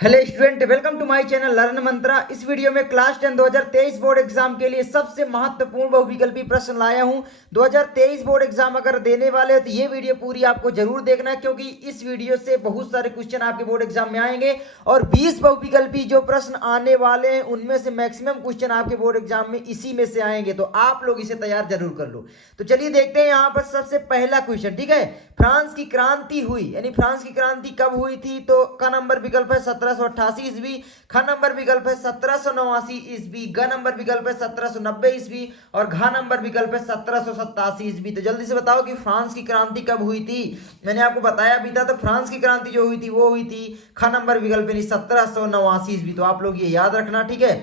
Hello student, welcome to my channel learn Mantra. इस video में class 10 2023 board exam के लिए सबसे महत्वपूर्ण बहुविकल्पी प्रश्न लाया हूं। 2023 बोर्ड एग्जाम अगर देने वाले हो तो ये वीडियो पूरी आपको जरूर देखना है, क्योंकि इस वीडियो से बहुत सारे क्वेश्चन आपके बोर्ड एग्जाम में आएंगे और 20 बहुविकल्पी जो प्रश्न आने वाले हैं उनमें से मैक्सिमम क्वेश्चन आपके बोर्ड एग्जाम में इसी में से आएंगे, तो आप लोग इसे तैयार जरूर कर लो। तो चलिए देखते हैं यहाँ पर सबसे पहला क्वेश्चन। ठीक है, फ्रांस की क्रांति हुई, यानी फ्रांस की क्रांति कब हुई थी? तो का नंबर विकल्प है 1788 ईस्वी, ख नंबर विकल्प है 1789 ईस्वी, ग नंबर विकल्प है 1790 ईस्वी और घ नंबर विकल्प है 1787 ईस्वी। तो जल्दी से बताओ कि फ्रांस की क्रांति कब हुई थी। मैंने आपको बताया भी था, तो फ्रांस की क्रांति जो हुई थी वो हुई थी ख नंबर विकल्प यानी 1789 ईस्वी। तो आप लोग ये याद रखना। ठीक है,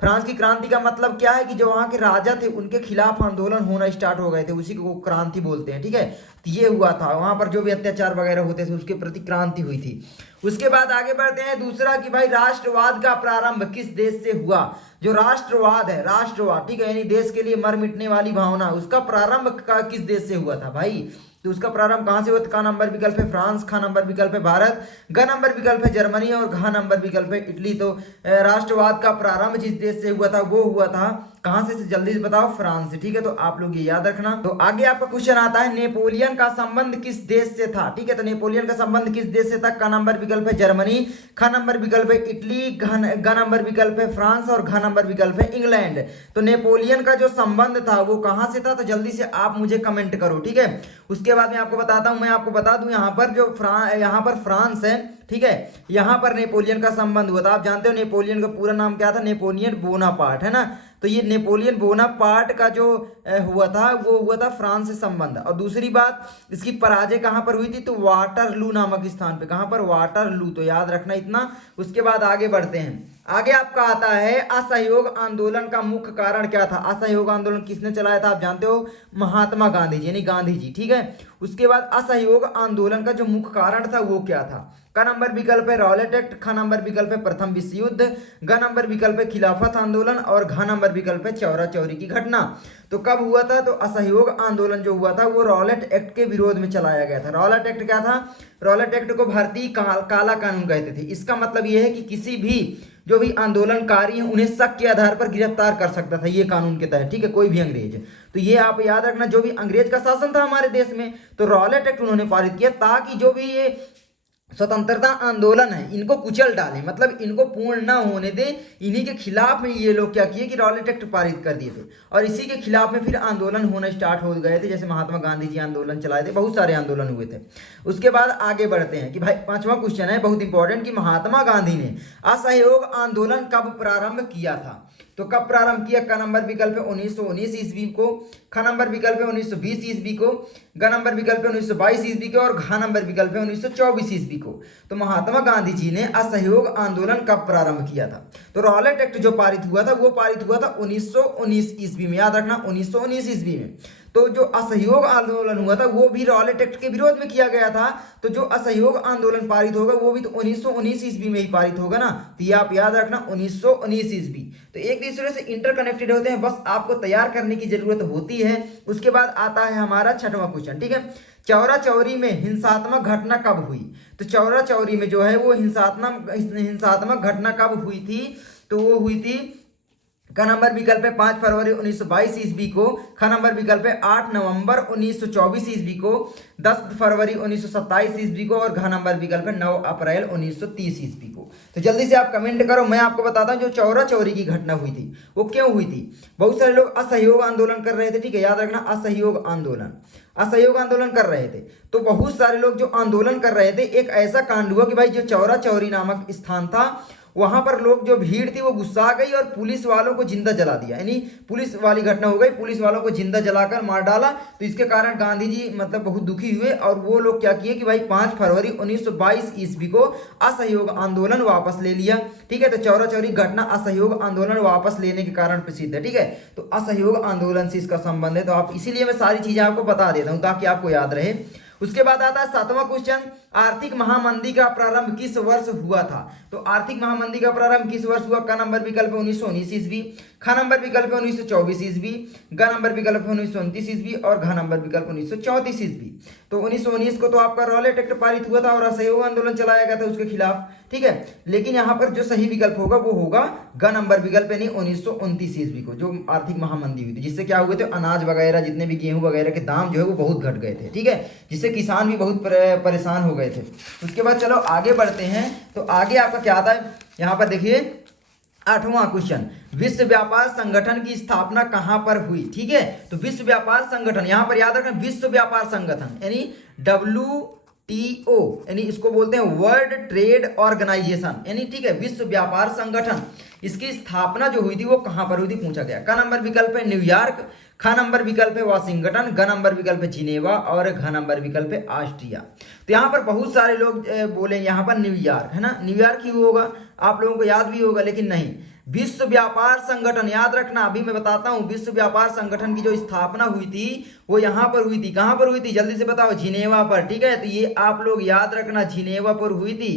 फ्रांस की क्रांति का मतलब क्या है कि जो वहां के राजा थे उनके खिलाफ आंदोलन होना स्टार्ट हो गए थे, उसी को क्रांति बोलते हैं। ठीक है, तो ये हुआ था, वहां पर जो भी अत्याचार वगैरह होते थे उसके प्रति क्रांति हुई थी। उसके बाद आगे बढ़ते हैं दूसरा कि भाई राष्ट्रवाद का प्रारंभ किस देश से हुआ। जो राष्ट्रवाद है, राष्ट्रवाद, ठीक है, यानी देश के लिए मर मिटने वाली भावना, उसका प्रारंभ का किस देश से हुआ था भाई? तो उसका प्रारंभ कहां से हुआ? का नंबर विकल्प है फ्रांस, खा नंबर विकल्प है भारत, ग नंबर विकल्प है जर्मनी और घ नंबर विकल्प है इटली। तो राष्ट्रवाद का प्रारंभ जिस देश से हुआ था वो हुआ था कहां से जल्दी से बताओ? फ्रांस से। ठीक है, तो आप लोग ये याद रखना। तो आगे आपका क्वेश्चन आता है नेपोलियन का संबंध किस देश से था। ठीक है, तो नेपोलियन का संबंध किस देश से था? का नंबर विकल्प है जर्मनी, ख नंबर विकल्प है इटली, ग नंबर विकल्प है फ्रांस और घ नंबर विकल्प है इंग्लैंड। तो नेपोलियन का जो संबंध था वो कहां से था? तो जल्दी से आप मुझे कमेंट करो। ठीक है, उसके बाद मैं आपको बताता हूं, मैं आपको बता दूं यहाँ पर जो यहाँ पर फ्रांस है, ठीक है, यहाँ पर नेपोलियन का संबंध हुआ था। आप जानते हो नेपोलियन का पूरा नाम क्या था? नेपोलियन बोनापार्ट, है ना। तो ये नेपोलियन बोनापार्ट का जो हुआ था वो हुआ था फ्रांस से संबंध। और दूसरी बात, इसकी पराजय कहां पर हुई थी? तो वाटरलू नामक स्थान पे। कहां पर? वाटरलू। तो याद रखना इतना। उसके बाद आगे बढ़ते हैं। आगे आपका आता है असहयोग आंदोलन का मुख्य कारण क्या था। असहयोग आंदोलन किसने चलाया था? आप जानते हो महात्मा गांधी जी, यानी गांधी जी। ठीक है, उसके बाद असहयोग आंदोलन का जो मुख्य कारण था वो क्या था? का नंबर विकल्प है रॉलेट एक्ट, ख नंबर विकल्प है प्रथम विश्व युद्ध, ग नंबर विकल्प है खिलाफत आंदोलन और घ नंबर विकल्प है चौरा चौरी की घटना। तो कब हुआ था? तो असहयोग आंदोलन जो हुआ था वो रॉलेट एक्ट के विरोध में चलाया गया था। रॉलेट एक्ट क्या था? रॉलेट एक्ट को भारतीय काला कानून कहते थे। इसका मतलब यह है कि किसी भी जो भी आंदोलनकारी हैं उन्हें शक के आधार पर गिरफ्तार कर सकता था ये कानून के तहत। ठीक है, कोई भी अंग्रेज। तो ये आप याद रखना, जो भी अंग्रेज का शासन था हमारे देश में तो रॉलेट एक्ट उन्होंने पारित किया ताकि जो भी ये स्वतंत्रता आंदोलन है इनको कुचल डालें, मतलब इनको पूर्ण ना होने दें। इन्हीं के खिलाफ में ये लोग क्या किए कि रॉलेट एक्ट पारित कर दिए थे और इसी के खिलाफ में फिर आंदोलन होना स्टार्ट हो गए थे। जैसे महात्मा गांधी जी आंदोलन चलाए थे, बहुत सारे आंदोलन हुए थे। उसके बाद आगे बढ़ते हैं कि भाई पांचवा क्वेश्चन है बहुत इंपॉर्टेंट कि महात्मा गांधी ने असहयोग आंदोलन कब प्रारंभ किया था। तो कब प्रारंभ किया? का नंबर विकल्प है 1919 ईस्वी को, ख नंबर विकल्प है 1920 ईस्वी को, ग नंबर विकल्प है 1922 ईस्वी को और घ नंबर विकल्प है 1924 ईस्वी को। तो महात्मा गांधी जी ने असहयोग आंदोलन कब प्रारंभ किया था? तो रॉलेट एक्ट जो पारित हुआ था वो पारित हुआ था 1919 ईस्वी में। याद रखना 1919 ईस्वी में। तो जो असहयोग आंदोलन हुआ था वो भी रॉलेट एक्ट के विरोध में किया गया था। तो जो असहयोग आंदोलन पारित होगा वो भी तो 1919 ईस्वी में ही पारित होगा ना। तो ये आप याद रखना 1919 ईस्वी। तो एक दूसरे से इंटरकनेक्टेड होते हैं, बस आपको तैयार करने की जरूरत होती है। उसके बाद आता है हमारा छठवां क्वेश्चन। ठीक है, चौरा चौरी में हिंसात्मक घटना कब हुई? तो चौरा चौरी में जो है वो हिंसात्मक घटना कब हुई थी? तो वो हुई थी का नंबर विकल्प है 5 फरवरी 1922 ईस्वी को, ख नंबर विकल्प है 8 नवंबर 1924 ईस्वी को, 10 फरवरी 1927 ईस्वी को और घ नंबर विकल्प है 9 अप्रैल 1930 ईस्वी को। तो जल्दी से आप कमेंट करो। मैं आपको बताता हूं जो चौरा चौरी की घटना हुई थी वो क्यों हुई थी। बहुत सारे लोग असहयोग आंदोलन कर रहे थे। ठीक है, याद रखना असहयोग आंदोलन कर रहे थे। तो बहुत सारे लोग जो आंदोलन कर रहे थे, एक ऐसा कांड हुआ कि भाई जो चौरा चौरी नामक स्थान था वहां पर लोग जो भीड़ थी वो गुस्सा गई और पुलिस वालों को जिंदा जला दिया, यानी पुलिस वाली घटना हो गई, पुलिस वालों को जिंदा जलाकर मार डाला। तो इसके कारण गांधी जी मतलब बहुत दुखी हुए और वो लोग क्या किए कि भाई 5 फरवरी 1922 ईस्वी को असहयोग आंदोलन वापस ले लिया। ठीक है, तो चौरा चौरी घटना असहयोग आंदोलन वापस लेने के कारण प्रसिद्ध है। ठीक है, तो असहयोग आंदोलन से इसका संबंध है। तो आप इसीलिए मैं सारी चीजें आपको बता देता हूँ ताकि आपको याद रहे। उसके बाद आता है सातवां क्वेश्चन, आर्थिक महामंदी का प्रारंभ किस वर्ष हुआ था? तो आर्थिक महामंदी का प्रारंभ किस वर्ष हुआ? क नंबर विकल्प 1919 ईस्वी, ख नंबर विकल्प 1924 ईस्वी, ग नंबर विकल्प 1929 ईस्वी और घ नंबर विकल्प 1934 ईस्वी। तो 1919 को तो आपका रॉलेट एक्ट पारित हुआ था और असहयोग आंदोलन चलाया गया था उसके खिलाफ, ठीक है। लेकिन यहाँ पर जो सही विकल्प होगा वो होगा ग नंबर विकल्प, यानी 1929 ईस्वी को जो आर्थिक महामंदी हुई थी, जिससे क्या हुए थे, अनाज वगैरह जितने भी गेहूं वगैरह के दाम जो है वो बहुत घट गए थे, ठीक है, जिससे किसान भी बहुत परेशान हो गए थे। उसके बाद चलो आगे बढ़ते हैं। तो आगे आपका क्या आता है, यहाँ पर देखिए 8वां क्वेश्चन, विश्व व्यापार संगठन की स्थापना कहां पर हुई? ठीक है, तो विश्व व्यापार संगठन, यहां पर याद रखना विश्व व्यापार संगठन यानी WTO, यानी इसको बोलते हैं वर्ल्ड ट्रेड ऑर्गेनाइजेशन, यानी ठीक है विश्व व्यापार संगठन, इसकी स्थापना जो हुई थी वो कहां पर हुई थी पूछा गया। का नंबर विकल्प है न्यूयॉर्क, ख नंबर विकल्प है वाशिंगटन, ग नंबर विकल्प है जिनेवा और घ नंबर विकल्प है ऑस्ट्रिया। तो यहाँ पर बहुत सारे लोग बोले यहाँ पर न्यूयॉर्क, है ना, न्यूयॉर्क ही होगा, आप लोगों को याद भी होगा, लेकिन नहीं, विश्व व्यापार संगठन याद रखना, अभी मैं बताता हूं, विश्व व्यापार संगठन की जो स्थापना हुई थी वो यहां पर हुई थी। कहां पर हुई थी जल्दी से बताओ? जिनेवा पर, ठीक है, तो ये आप लोग याद रखना, जिनेवा पर हुई थी।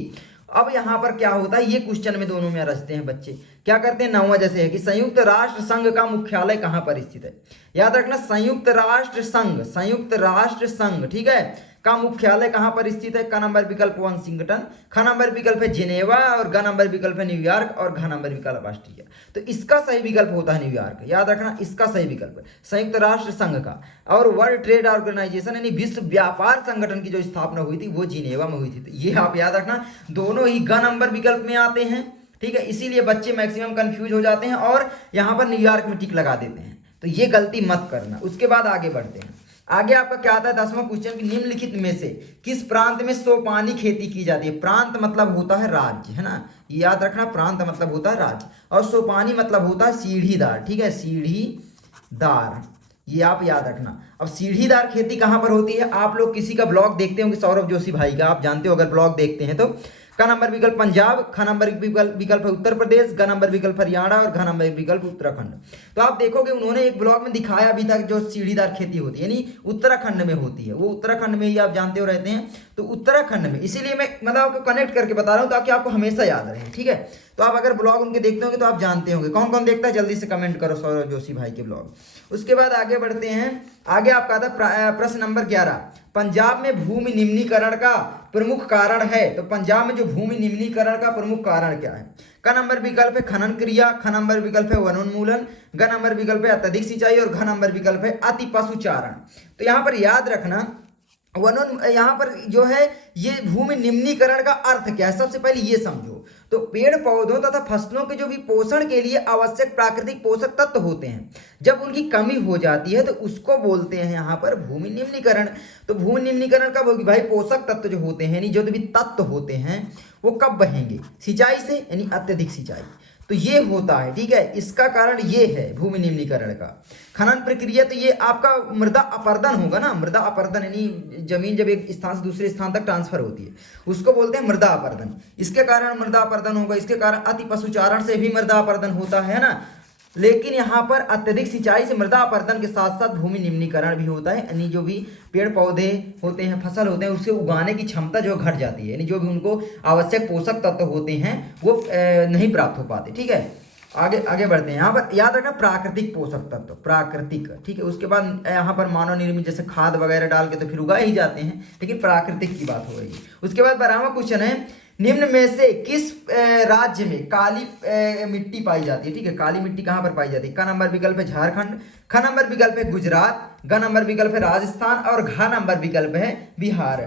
अब यहां पर क्या होता है, ये क्वेश्चन में दोनों में रचते हैं बच्चे, क्या करते हैं, 9वां जैसे है कि संयुक्त राष्ट्र संघ का मुख्यालय कहां पर स्थित है? याद रखना संयुक्त राष्ट्र संघ, ठीक है, का मुख्यालय कहां पर स्थित है? का नंबर विकल्प वाशिंगटन, ख नंबर विकल्प है जिनेवा और ग नंबर विकल्प है न्यूयॉर्क और घ नंबर विकल्प ऑस्ट्रिया। तो इसका सही विकल्प होता है न्यूयॉर्क, याद रखना इसका सही विकल्प संयुक्त राष्ट्र संघ का। और वर्ल्ड ट्रेड ऑर्गेनाइजेशन यानी विश्व व्यापार संगठन की जो स्थापना हुई थी वो जिनेवा में हुई थी। तो ये आप याद रखना, दोनों ही ग नंबर विकल्प में आते हैं, ठीक है, इसीलिए बच्चे मैक्सिमम कंफ्यूज हो जाते हैं और यहाँ पर न्यूयॉर्क में टिक लगा देते हैं, तो ये गलती मत करना। उसके बाद आगे बढ़ते हैं। आगे आपका क्या आता है 10वां क्वेश्चन की निम्नलिखित में से किस प्रांत में सोपानी खेती की जाती है? प्रांत मतलब होता है राज्य, है ना, याद रखना, प्रांत मतलब होता है राज्य और सोपानी मतलब होता है सीढ़ीदार, ठीक है, सीढ़ीदार, ये आप याद रखना। अब सीढ़ीदार खेती कहां पर होती है? आप लोग किसी का ब्लॉग देखते होंगे, सौरभ जोशी भाई का, आप जानते हो अगर ब्लॉग देखते हैं तो। का नंबर विकल्प पंजाब, ख नंबर विकल्प है उत्तर प्रदेश, ग नंबर विकल्प हरियाणा और घ नंबर विकल्प उत्तराखंड। तो आप देखोगे उन्होंने एक ब्लॉग में दिखाया भी था जो सीढ़ीदार खेती होती है यानी उत्तराखंड में होती है, वो उत्तराखंड में ही आप जानते हो रहते हैं, तो उत्तराखंड में, इसीलिए मैं मतलब आपको कनेक्ट करके बता रहा हूँ ताकि आपको हमेशा याद रहे, ठीक है। तो आप अगर ब्लॉग उनके देखते होंगे तो आप जानते होंगे। कौन कौन देखता है जल्दी से कमेंट करो सौरभ जोशी भाई के ब्लॉग। उसके बाद आगे बढ़ते हैं। आगे आपका आता प्रश्न नंबर 11, पंजाब में भूमि निम्नीकरण का प्रमुख कारण है। तो पंजाब में जो भूमि निम्नीकरण का प्रमुख कारण क्या है? का नंबर विकल्प है खनन क्रिया, ख नंबर विकल्प है वनोन्मूलन, ग नंबर विकल्प है अत्यधिक सिंचाई और घ नंबर विकल्प है अति पशुचारण। तो यहाँ पर याद रखना यहाँ पर जो है ये भूमि निम्नीकरण का अर्थ क्या है, सबसे पहले ये समझो। तो पेड़ पौधों तथा फसलों के जो भी पोषण के लिए आवश्यक प्राकृतिक पोषक तत्व होते हैं, जब उनकी कमी हो जाती है तो उसको बोलते हैं यहाँ पर भूमि निम्नीकरण। तो भूमि निम्नीकरण कब होगी भाई? पोषक तत्व जो होते हैं यानी जो भी तत्व होते हैं वो कब बहेंगे? सिंचाई से, यानी अत्यधिक सिंचाई। तो ये होता है, ठीक है, इसका कारण ये है भूमि निम्नीकरण का। खनन प्रक्रिया, तो ये आपका मृदा अपरदन होगा ना, मृदा अपरदन यानी जमीन जब एक स्थान से दूसरे स्थान तक ट्रांसफर होती है उसको बोलते हैं मृदा अपरदन, इसके कारण मृदा अपरदन होगा। इसके कारण अति पशुचारण से भी मृदा अपरदन होता है ना। लेकिन यहाँ पर अत्यधिक सिंचाई से मृदा अपरदन के साथ साथ भूमि निम्नीकरण भी होता है, यानी जो भी पेड़ पौधे होते हैं, फसल होते हैं, उससे उगाने की क्षमता जो घट जाती है, यानी जो भी उनको आवश्यक पोषक तत्व होते हैं वो नहीं प्राप्त हो पाते, ठीक है। आगे बढ़ते हैं। यहाँ पर याद रखना प्राकृतिक पोषक तत्व, प्राकृतिक, ठीक है। उसके बाद यहाँ पर मानव निर्मित जैसे खाद वगैरह डाल के तो फिर उगा ही जाते हैं, लेकिन प्राकृतिक की बात हो रही है। उसके बाद 12वां क्वेश्चन है, निम्न में से किस राज्य में काली मिट्टी पाई जाती है? ठीक है, काली मिट्टी कहाँ पर पाई जाती है? का नंबर विकल्प है झारखंड, ख नंबर विकल्प है गुजरात, ग नंबर विकल्प है राजस्थान और घ नंबर विकल्प है बिहार।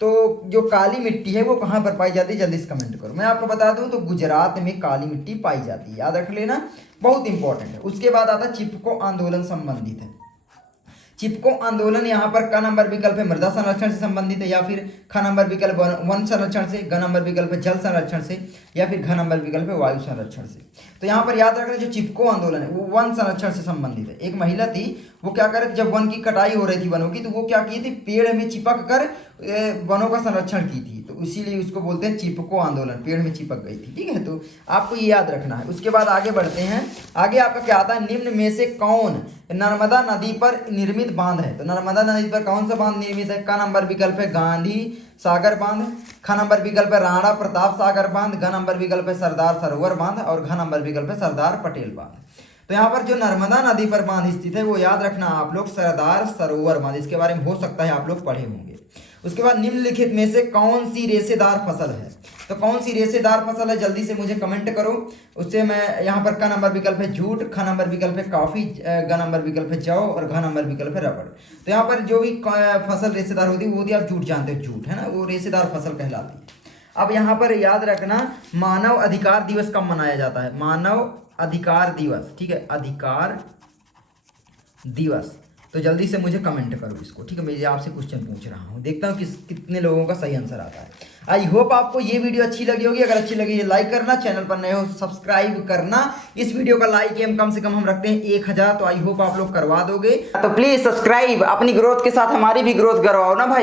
तो जो काली मिट्टी है वो कहाँ पर पाई जाती है जल्दी से कमेंट करो। मैं आपको बता दूं तो गुजरात में काली मिट्टी पाई जाती है, याद रख लेना, बहुत इंपॉर्टेंट है। उसके बाद आता है चिपको आंदोलन संबंधित है। चिपको आंदोलन यहाँ पर का नंबर विकल्प है मृदा संरक्षण से संबंधित है, या फिर ख नंबर विकल्प वन संरक्षण से, ग नंबर विकल्प है जल संरक्षण से, या फिर घ नंबर विकल्प है वायु संरक्षण से। तो यहाँ पर याद रखना जो चिपको आंदोलन है वो वन संरक्षण से संबंधित है। एक महिला थी, वो क्या करे, जब वन की कटाई हो रही थी वनों की, तो वो क्या की थी, पेड़ में चिपक कर वनों का संरक्षण की थी, तो इसीलिए उसको बोलते हैं चिपको आंदोलन, पेड़ में चिपक गई थी, ठीक है। तो आपको ये याद रखना है। उसके बाद आगे बढ़ते हैं। आगे आपका क्या आता है, निम्न में से कौन नर्मदा नदी पर निर्मित बांध है? तो नर्मदा नदी पर कौन सा बांध निर्मित है? का नंबर विकल्प है गांधी सागर बांध, ख नंबर विकल्प है राणा प्रताप सागर बांध, ग नंबर विकल्प है सरदार सरोवर बांध और घ नंबर विकल्प है सरदार पटेल बांध। तो यहाँ पर जो नर्मदा नदी पर बांध स्थित है वो याद रखना आप लोग सरदार सरोवर बांध, इसके बारे में हो सकता है आप लोग पढ़े होंगे। उसके बाद निम्नलिखित में से कौन सी रेशेदार फसल है, तो कौन सी रेशेदार फसल है जल्दी से मुझे कमेंट करो। उससे मैं यहाँ पर क नंबर विकल्प है जूट, ख नंबर विकल्प है कॉफी, ग नंबर विकल्प है जौ और घ नंबर विकल्प है रबड़। तो यहाँ पर जो भी फसल रेशेदार होती है वो आप जूट जानते हो, जूट है ना, वो रेशेदार फसल कहलाती है। अब यहाँ पर याद रखना मानव अधिकार दिवस कब मनाया जाता है, मानव अधिकार दिवस, ठीक है, अधिकार दिवस। तो जल्दी से मुझे कमेंट करो इसको, ठीक है। मैं आपसे क्वेश्चन पूछ रहा हूँ, देखता हूँ कितने लोगों का सही आंसर आता है। आई होप आपको ये वीडियो अच्छी लगी होगी। अगर अच्छी लगी लाइक करना, चैनल पर नए हो सब्सक्राइब करना। इस वीडियो का लाइक एम कम से कम हम रखते हैं 1000, तो आई होप आप लोग करवा दोगे। तो प्लीज सब्सक्राइब, अपनी ग्रोथ के साथ हमारी भी ग्रोथ करवाओ ना भाई।